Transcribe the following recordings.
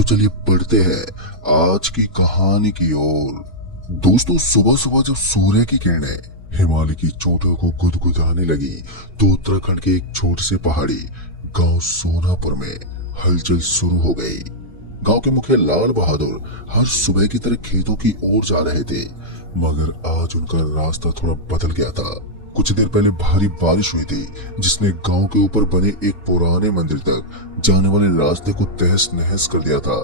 तो चलिए बढ़ते हैं आज की कहानी की ओर। दोस्तों, सुबह सुबह जब सूर्य की किरणें हिमालय की चोटियों को गुदगुदाने लगी तो उत्तराखंड के एक छोटे से पहाड़ी गांव सोनापुर में हलचल शुरू हो गई। गांव के मुखिया लाल बहादुर हर सुबह की तरह खेतों की ओर जा रहे थे, मगर आज उनका रास्ता थोड़ा बदल गया था। कुछ देर पहले भारी बारिश हुई थी, जिसने गांव के ऊपर बने एक पुराने मंदिर तक जाने वाले रास्ते को तहस नहस कर दिया था।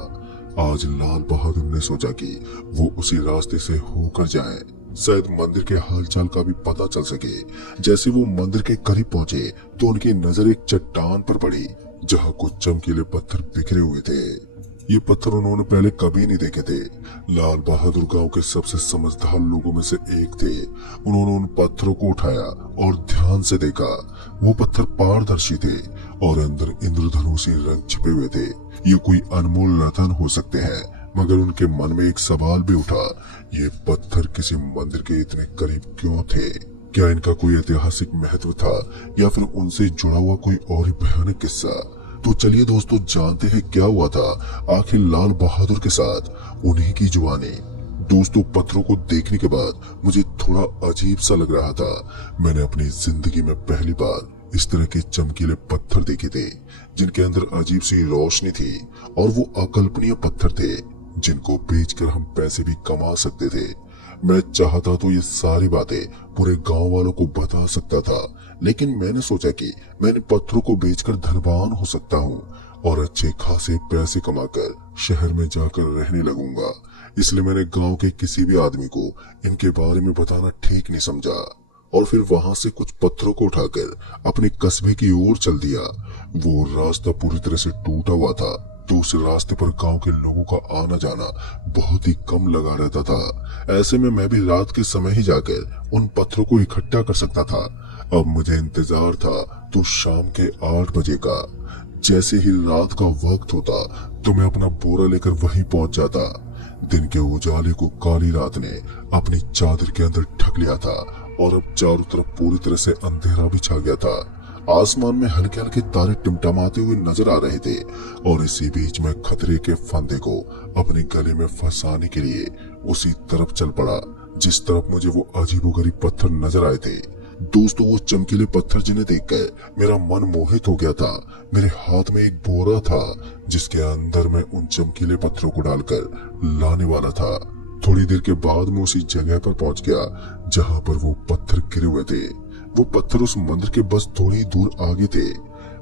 आज लाल बहादुर ने सोचा कि वो उसी रास्ते से होकर जाएं, शायद मंदिर के हालचाल का भी पता चल सके। जैसे वो मंदिर के करीब पहुंचे तो उनकी नजर एक चट्टान पर पड़ी, जहां कुछ चमकीले पत्थर बिखरे हुए थे। ये पत्थर उन्होंने पहले कभी नहीं देखे थे। लाल बहादुर गांव के सबसे समझदार लोगों में से एक थे। उन्होंने उन पत्थरों को उठाया और ध्यान से देखा। वो पत्थर पारदर्शी थे और अंदर इंद्रधनुषी रंग छिपे हुए थे। ये कोई अनमोल रतन हो सकते हैं, मगर उनके मन में एक सवाल भी उठा, ये पत्थर किसी मंदिर के इतने करीब क्यों थे? क्या इनका कोई ऐतिहासिक महत्व था या फिर उनसे जुड़ा हुआ कोई और ही भयानक किस्सा? तो चलिए दोस्तों, जानते हैं क्या हुआ था आखिर लाल बहादुर के साथ, उन्हीं की जुबानी। दोस्तों, पत्थरों को देखने के बाद मुझे थोड़ा अजीब सा लग रहा था। मैंने अपनी जिंदगी में पहली बार इस तरह के चमकीले पत्थर देखे थे, जिनके अंदर अजीब सी रोशनी थी, और वो अकल्पनीय पत्थर थे जिनको बेचकर हम पैसे भी कमा सकते थे। मैं चाहता तो ये सारी बातें पूरे गांव वालों को बता सकता था, लेकिन मैंने सोचा कि मैं इन पत्थरों को बेचकर धनवान हो सकता हूँ और अच्छे खासे पैसे कमाकर शहर में जाकर रहने लगूंगा। इसलिए मैंने गांव के किसी भी आदमी को इनके बारे में बताना ठीक नहीं समझा, और फिर वहां से कुछ पत्थरों को उठाकर अपने कस्बे की ओर चल दिया। वो रास्ता पूरी तरह से टूटा हुआ था, तो उस रास्ते पर गांव के लोगों का आना जाना बहुत ही कम लगा रहता था। ऐसे में मैं भी रात के समय ही जाकर उन पत्थरों को इकट्ठा कर सकता था। अब मुझे इंतजार था तो शाम के 8 बजे का। जैसे ही रात का वक्त होता तो मैं अपना बोरा लेकर वहीं पहुंच जाता। दिन के उजाले को काली रात ने अपनी चादर के अंदर ढक लिया था और अब चारों तरफ पूरी तरह से अंधेरा भी छा गया था। आसमान में हल्के हल्के तारे टिमटमाते हुए नजर आ रहे थे, और इसी बीच मैं खतरे के फंदे को अपने गले में फंसाने के लिए उसी तरफ चल पड़ा जिस तरफ मुझे वो अजीबोगरीब पत्थर नजर आए थे। दोस्तों, वो चमकीले पत्थर जिन्हें देखकर मेरा मन मोहित हो गया था। मेरे हाथ में एक बोरा था जिसके अंदर मैं उन चमकीले पत्थरों को डालकर लाने वाला था। थोड़ी देर के बाद मैं उसी जगह पर पहुंच गया जहां पर वो पत्थर गिरे हुए थे। वो पत्थर उस मंदिर के बस थोड़ी दूर आगे थे।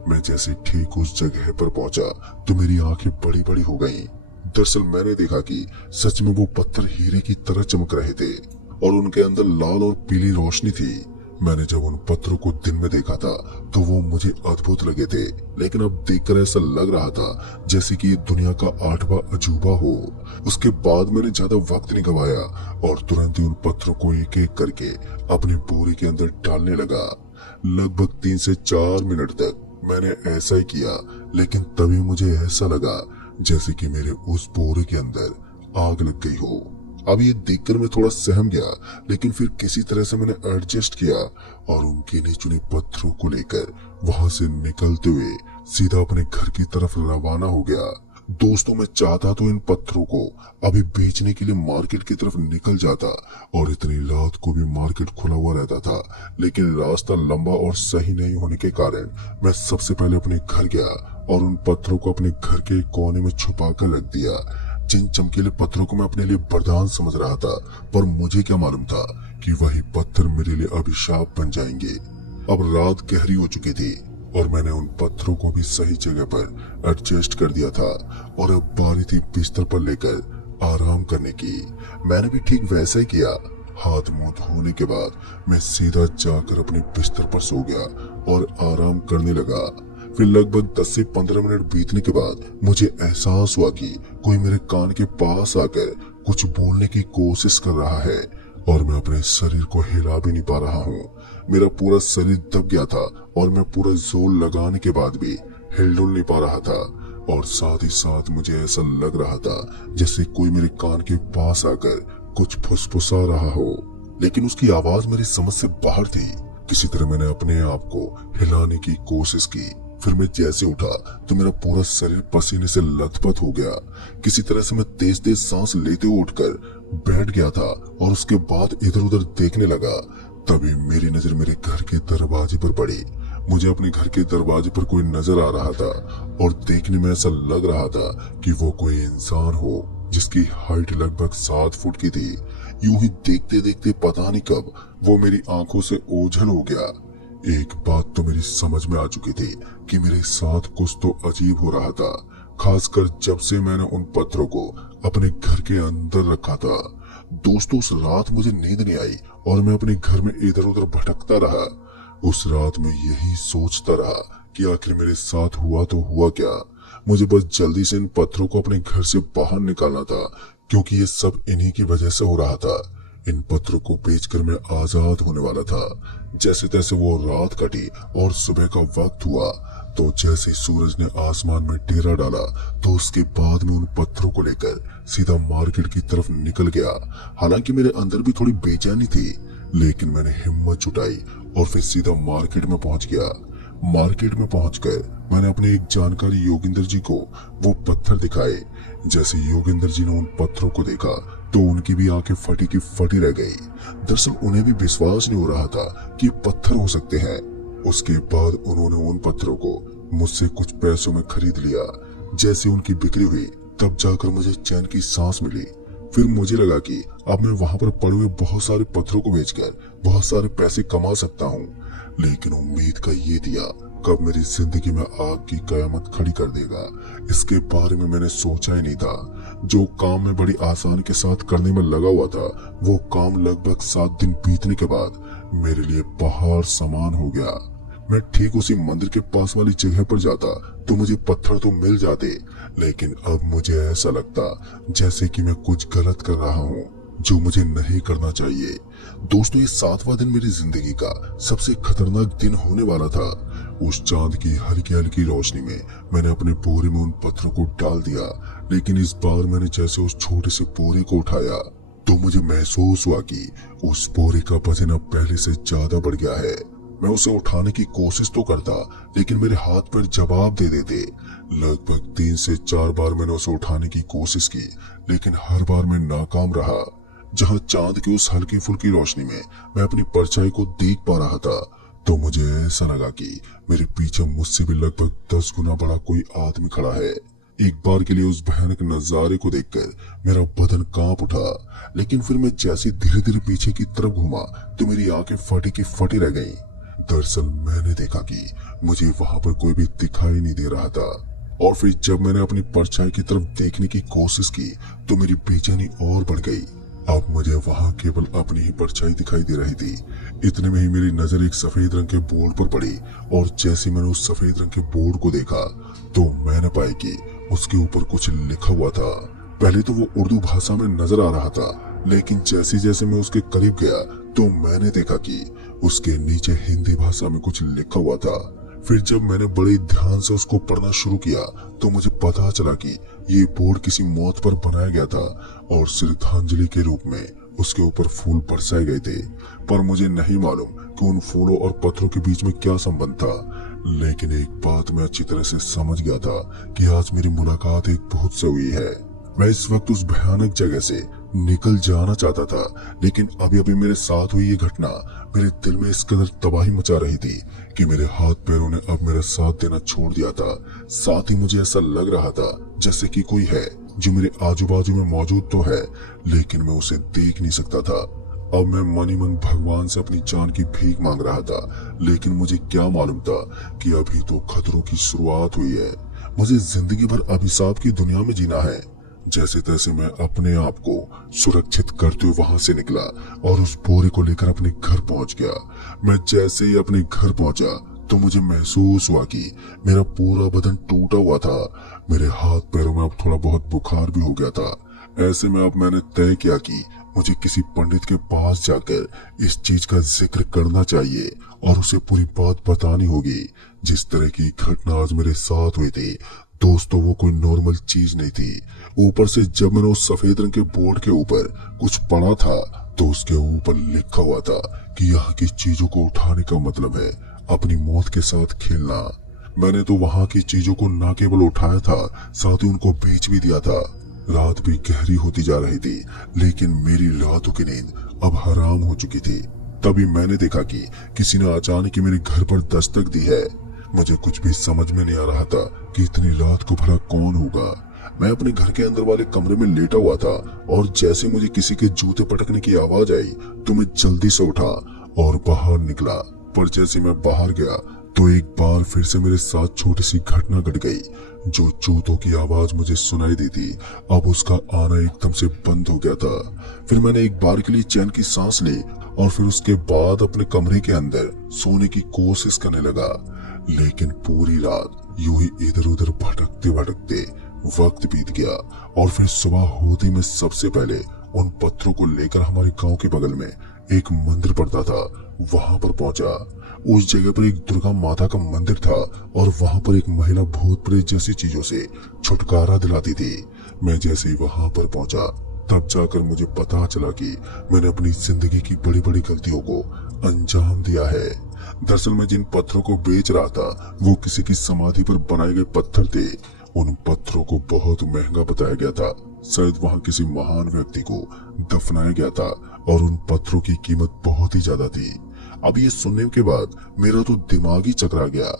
मैं जैसे ठीक उस जगह पर पहुंचा तो मेरी आंखें बड़ी बड़ी हो गईं। दरअसल मैंने देखा कि सच में वो पत्थर हीरे की तरह चमक रहे थे और उनके अंदर लाल और पीली रोशनी थी। मैंने जब उन पत्थरों को दिन में देखा था तो वो मुझे अद्भुत लगे थे, लेकिन अब देखकर ऐसा लग रहा था जैसे कि ये दुनिया का 8वां अजूबा हो। उसके बाद मैंने ज्यादा वक्त नहीं गवाया और तुरंत ही उन पत्थरों को एक एक करके अपनी बोरी के अंदर डालने लगा। लगभग 3 से 4 मिनट तक मैंने ऐसा ही किया, लेकिन तभी मुझे ऐसा लगा जैसे कि मेरे उस बोरे के अंदर आग लग गई हो। अब ये देखकर मैं थोड़ा सहम गया, लेकिन फिर किसी तरह से मैंने एडजस्ट किया और उन गिने चुने पत्थरों को लेकर वहां से निकलते हुए सीधा अपने घर की तरफ रवाना हो गया। दोस्तों, मैं चाहता तो इन पत्थरों को अभी बेचने के लिए मार्केट की तरफ निकल जाता और इतनी रात को भी मार्केट खुला हुआ रहता था, लेकिन रास्ता लंबा और सही नहीं होने के कारण मैं सबसे पहले अपने घर गया और उन पत्थरों को अपने घर के कोने में छुपा कर रख दिया। जिन चमकीले पत्थरों को मैं अपने लिए वरदान समझ रहा था, पर मुझे क्या मालूम था कि वही पत्थर मेरे लिए अभिशाप बन जाएंगे। अब रात गहरी हो चुकी थी और मैंने उन पत्थरों को भी सही जगह पर एडजस्ट कर दिया था और अब बारी थी बिस्तर पर लेकर आराम करने की। मैंने भी ठीक वैसा ही किया। हाथ मुंह धोने के बाद मैं सीधा जाकर अपने बिस्तर पर सो गया और आराम करने लगा। फिर लगभग 10 से 15 मिनट बीतने के बाद मुझे एहसास हुआ कि कोई मेरे कान के पास आकर कुछ बोलने की कोशिश कर रहा है और मैं अपने शरीर को हिला भी नहीं पा रहा हूँ। मेरा पूरा शरीर दब गया था और मैं पूरा जोर लगाने के बाद भी हिलडुल नहीं पा रहा था, और साथ ही साथ मुझे ऐसा लग रहा था जैसे कोई मेरे कान के पास आकर कुछ फुसफुसा रहा हो, लेकिन उसकी आवाज मेरी समझ से बाहर थी। किसी तरह मैंने अपने आप को हिलाने की कोशिश की। फिर मैं जैसे उठा तो मेरा पूरा शरीर पसीने से लथपथ हो गया। किसी तरह से मैं तेज तेज सांस लेते हुए उठकर बैठ गया था और उसके बाद इधर उधर देखने लगा। तभी मेरी नजर मेरे घर के दरवाजे पर पड़ी। मुझे अपने घर के दरवाजे पर कोई नजर आ रहा था और देखने में ऐसा लग रहा था कि वो कोई इंसान हो जिसकी हाइट लगभग 7 फुट की थी। यूं ही देखते देखते पता नहीं कब वो मेरी आंखों से ओझल हो गया। एक बात तो मेरी समझ में आ चुकी थी कि मेरे साथ कुछ तो अजीब हो रहा था, खासकर जब से मैंने उन पत्थरों को अपने घर के अंदर रखा था। दोस्तों, उस रात मुझे नींद नहीं आई और मैं अपने घर में इधर उधर भटकता रहा। उस रात में यही सोचता रहा कि आखिर मेरे साथ हुआ तो हुआ क्या। मुझे बस जल्दी से इन पत्थरों को अपने घर से बाहर निकालना था, क्योंकि ये सब इन्हीं की वजह से हो रहा था। इन पत्थरों को बेचकर मैं आजाद होने वाला था। जैसे तैसे वो रात कटी और सुबह का वक्त हुआ तो जैसे सूरज ने आसमान में डेरा डाला तो उसके बाद में उन पत्थरों को लेकर सीधा मार्केट की तरफ निकल गया। हालांकि मेरे अंदर भी थोड़ी बेचैनी थी, लेकिन मैंने हिम्मत जुटाई और फिर सीधा मार्केट में पहुंच गया। मार्केट में पहुंचकर मैंने अपने एक जानकारी योगिंदर जी को वो पत्थर दिखाए। जैसे योगिंदर जी ने उन पत्थरों को देखा तो उनकी भी आंखें फटी की फटी रह गई। दरअसल उन्हें भी विश्वास नहीं हो रहा था कि पत्थर हो सकते हैं। उसके बाद उन्होंने उन पत्थरों को मुझसे कुछ पैसों में खरीद लिया। जैसे उनकी बिक्री हुई तब जाकर मुझे चैन की सांस मिली। फिर मुझे लगा कि अब मैं वहां पर पड़े हुए बहुत सारे पत्थरों को बेचकर बहुत सारे पैसे कमा सकता हूँ। लेकिन उम्मीद का ये दिया कब मेरी जिंदगी में आग की कयामत खड़ी कर देगा, इसके बारे में मैंने सोचा ही नहीं था। जो काम मैं बड़ी आसानी के साथ करने में लगा हुआ था, वो काम लगभग 7 दिन बीतने के बाद मेरे लिए पहाड़ समान हो गया। मैं ठीक उसी मंदिर के पास वाली जगह पर जाता तो मुझे पत्थर तो मिल जाते, लेकिन अब मुझे ऐसा लगता जैसे कि मैं कुछ गलत कर रहा हूँ जो मुझे नहीं करना चाहिए। दोस्तों, ये 7वां दिन मेरी जिंदगी का सबसे खतरनाक दिन होने वाला था। उस चांद की हल्की हल्की रोशनी में मैंने अपने बोरे में उन पत्थरों को डाल दिया, लेकिन इस बार मैंने जैसे उस छोटे से बोरे को उठाया तो मुझे महसूस हुआ कि उस बोरे का वजन अब पहले से ज्यादा बढ़ गया है। मैं उसे उठाने की कोशिश तो करता, लेकिन मेरे हाथ पर जवाब दे देते। लगभग 3 से 4 बार मैंने उसे उठाने की कोशिश की, लेकिन हर बार मैं नाकाम रहा। जहां चांद की उस हल्की फुल्की रोशनी में मैं अपनी परछाई को देख पा रहा था तो मुझे ऐसा लगा कि मेरे पीछे मुझसे भी लगभग 10 गुना बड़ा कोई आदमी खड़ा है। एक बार के लिए उस भयानक नजारे को देखकर मेरा बदन कांप उठा, लेकिन फिर मैं जैसे धीरे धीरे पीछे की तरफ घूमा तो मेरी आंखें फटी की फटी रह गईं। दरअसल मैंने देखा कि मुझे वहां पर कोई भी दिखाई नहीं दे रहा था, और फिर जब मैंने अपनी परछाई की तरफ देखने की कोशिश की तो मेरी बेचैनी और बढ़ गई। अब मुझे वहां केवल अपनी ही परछाई दिखाई दे रही थी। इतने में ही मेरी नजर एक सफेद रंग के बोर्ड पर पड़ी, और जैसे मैंने उस सफेद रंग के बोर्ड को देखा तो मैंने पाया कि उसके ऊपर कुछ लिखा हुआ था। पहले तो वो उर्दू भाषा में नजर आ रहा था, लेकिन जैसे जैसे मैं उसके करीब गया तो मैंने देखा कि उसके नीचे हिंदी भाषा में कुछ लिखा हुआ था। फिर जब मैंने बड़े ध्यान से उसको पढ़ना शुरू किया तो मुझे पता चला कि ये बोर्ड किसी मौत पर बनाया गया था और श्रद्धांजलि के रूप में उसके ऊपर फूल बरसाए गए थे। पर मुझे नहीं मालूम कि उन फूलों और पत्थरों के बीच में क्या संबंध था, लेकिन एक बात मैं अच्छी तरह से समझ गया था कि आज मेरी मुलाकात एक भूत से हुई है। मैं इस वक्त उस भयानक जगह से निकल जाना चाहता था, लेकिन अभी अभी मेरे साथ हुई ये घटना मेरे दिल में इस कदर तबाही मचा रही थी कि मेरे हाथ पैरों ने अब मेरा साथ देना छोड़ दिया था। साथ ही मुझे ऐसा लग रहा था जैसे कि कोई है जो मेरे आजू बाजू में मौजूद तो है, लेकिन मैं उसे देख नहीं सकता था। अब मैं मन ही मन भगवान से अपनी जान की भीख मांग रहा था, लेकिन मुझे क्या मालूम था कि अभी तो खतरों की शुरुआत हुई है। मुझे जिंदगी भर अभिशाप की दुनिया में जीना है। जैसे तैसे मैं अपने आप को सुरक्षित करते हुए वहां से निकला और उस बोरे को लेकर अपने घर पहुंच गया। मैं जैसे ही अपने घर पहुंचा तो मुझे महसूस हुआ कि मेरा पूरा बदन टूटा हुआ था। मेरे हाथ पैरों में अब थोड़ा बहुत बुखार भी हो गया था। ऐसे में अब मैंने तय किया कि मुझे किसी पंडित के पास जाकर इस चीज का जिक्र करना चाहिए और उसे पूरी बात बतानी होगी। जिस तरह की घटना आज मेरे साथ हुई थी दोस्तों, वो कोई नॉर्मल चीज नहीं थी। ऊपर से जब मैंने उस सफेद रंग के बोर्ड के ऊपर कुछ पढ़ा था तो उसके ऊपर लिखा हुआ था कि यहाँ की चीजों को उठाने का मतलब है अपनी मौत के साथ खेलना। मैंने तो वहां की चीजों को ना केवल उठाया था, साथ ही उनको बेच भी दिया था। रात भी गहरी होती जा रही थी, लेकिन मेरी रातों की नींद अब हराम हो चुकी थी। तभी मैंने देखा कि किसी ने अचानक ही मेरे घर पर दस्तक दी है। मुझे कुछ भी समझ में नहीं आ रहा था कि इतनी रात को भला कौन होगा। मैं अपने घर के अंदर वाले कमरे में लेटा हुआ था और जैसे मुझे किसी के जूते पटकने की आवाज आई तो मैं जल्दी से उठा और बाहर निकला। पर जैसे मैं बाहर गया तो एक बार फिर से मेरे साथ छोटी सी घटना घट गई। जो जूतों की आवाज मुझे सुनाई दी थी, अब उसका आना एकदम से बंद हो गया था। फिर मैंने एक बार के लिए चैन की सांस ली और फिर उसके बाद अपने कमरे के अंदर सोने की कोशिश करने लगा। लेकिन पूरी रात यूं ही इधर उधर भटकते भटकते वक्त बीत गया और फिर सुबह होते में सबसे पहले उन पत्थरों को लेकर हमारे गांव के बगल में एक मंदिर पड़ता था, वहां पर पहुंचा। उस जगह पर एक दुर्गा माता का मंदिर था और वहां पर एक महिला भूत प्रेत जैसी चीजों से छुटकारा दिलाती थी। मैं जैसे ही वहां पर पहुंचा तब जाकर मुझे पता चला कि मैंने अपनी जिंदगी की बड़ी बड़ी गलतियों को अंजाम दिया है। दरअसल मैं जिन पत्थरों को बेच रहा था वो किसी की समाधि पर बनाए गए पत्थर थे। उन पत्थरों को बहुत महंगा बताया गया था, शायद वहां किसी महान व्यक्ति को दफनाया गया था और उन पत्थरों की कीमत बहुत ही ज्यादा थी। अब ये सुनने के बाद मेरा तो दिमाग ही चकरा गया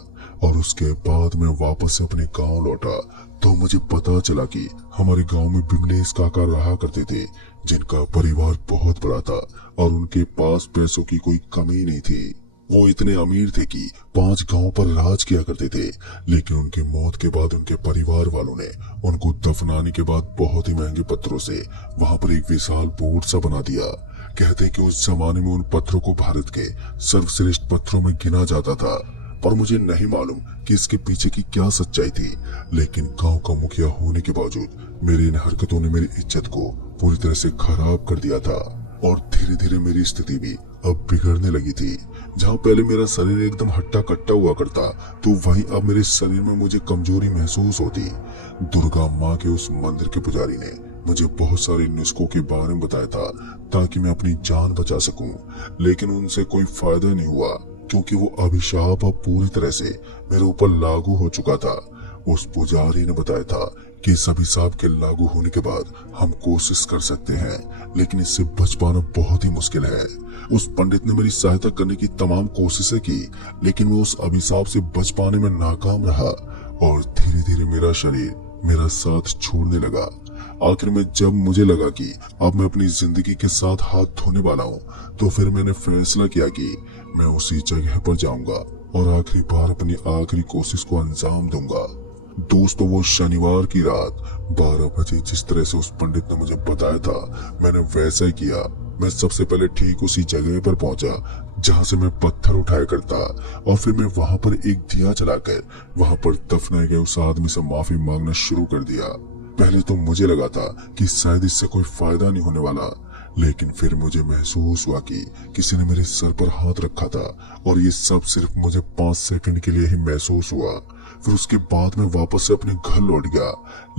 और उसके बाद मैं वापस से अपने गांव लौटा तो मुझे पता चला कि हमारे गांव में बिमलेश काका रहा करते थे, जिनका परिवार बहुत बड़ा था और उनके पास पैसों की कोई कमी नहीं थी। वो इतने अमीर थे कि 5 गांव पर राज किया करते थे। लेकिन उनकी मौत के बाद उनके परिवार वालों ने उनको दफनाने के बाद बहुत ही महंगे पत्थरों से वहां पर एक विशाल बोर्ड सा बना दिया। कहते हैं कि उस जमाने में उन पत्थरों को भारत के सर्वश्रेष्ठ पत्थरों में गिना जाता था, पर मुझे नहीं मालूम कि इसके पीछे की क्या सच्चाई थी। लेकिन गांव का मुखिया होने के बावजूद मेरी इन हरकतों ने मेरी इज्जत को पूरी तरह से खराब कर दिया था और धीरे धीरे मेरी स्थिति भी अब बिगड़ने लगी थी। जहाँ पहले मेरा शरीर एकदम हट्टा कट्टा हुआ करता, तो वहीं अब मेरे शरीर में मुझे कमजोरी महसूस होती। दुर्गा माँ के उस मंदिर के पुजारी ने मुझे बहुत सारे नुस्खों के बारे में बताया था ताकि मैं अपनी जान बचा सकूं, लेकिन उनसे कोई फायदा नहीं हुआ क्योंकि वो अभिशाप अब पूरी तरह से मेरे ऊपर लागू हो चुका था। उस पुजारी ने बताया था कि इस अभिशाप के लागू होने के बाद हम कोशिश कर सकते हैं, लेकिन इससे बच पाना बहुत ही मुश्किल है। उस पंडित ने मेरी सहायता करने की तमाम कोशिशें की, लेकिन मैं उस अभिशाप से बच पाने में नाकाम रहा और धीरे धीरे मेरा शरीर मेरा साथ छोड़ने लगा। आखिर में जब मुझे लगा कि अब मैं अपनी जिंदगी के साथ हाथ धोने वाला हूँ, तो फिर मैंने फैसला किया कि मैं उसी जगह पर जाऊंगा और आखिरी बार अपनी आखिरी कोशिश को अंजाम दूंगा। दोस्तों, वो शनिवार की रात 12 बजे जिस तरह से उस पंडित ने मुझे बताया था, मैंने वैसा ही किया। मैं सबसे पहले ठीक उसी जगह पर पहुंचा जहां से मैं पत्थर उठाया करता और फिर मैं वहां पर एक दिया जलाकर वहां पर दफनाए गए उस आदमी से माफी मांगना शुरू कर दिया। पहले तो मुझे लगा था कि शायद इससे कोई फायदा नहीं होने वाला, लेकिन फिर मुझे महसूस हुआ कि किसी ने मेरे सर पर हाथ रखा था और ये सब सिर्फ मुझे 5 सेकंड के लिए ही महसूस हुआ। फिर उसके बाद मैं वापस से अपने घर लौट गया,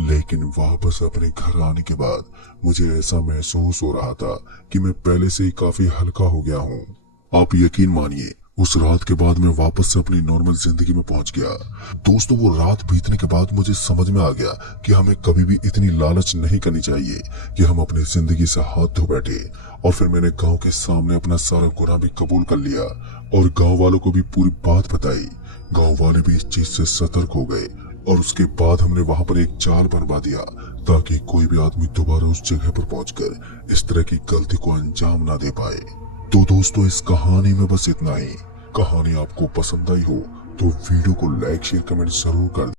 लेकिन वापस अपने घर आने के बाद मुझे ऐसा महसूस हो रहा था कि मैं पहले से ही काफी हल्का हो गया हूँ। आप यकीन मानिए, उस रात के बाद मैं वापस से अपनी नॉर्मल जिंदगी में पहुंच गया। दोस्तों, वो रात बीतने के बाद मुझे समझ में आ गया कि हमें कभी भी इतनी लालच नहीं करनी चाहिए कि हम अपनी जिंदगी से हाथ धो बैठे। और फिर मैंने गांव के सामने अपना सारा गुनाह भी कबूल कर लिया और गांव वालों को भी पूरी बात बताई। गांव वाले भी इस चीज से सतर्क हो गए और उसके बाद हमने वहां पर एक जाल बनवा दिया ताकि कोई भी आदमी दोबारा उस जगह पर पहुंचकर इस तरह की गलती को अंजाम ना दे पाए। तो दोस्तों, इस कहानी में बस इतना ही। कहानी आपको पसंद आई हो तो वीडियो को लाइक शेयर कमेंट जरूर कर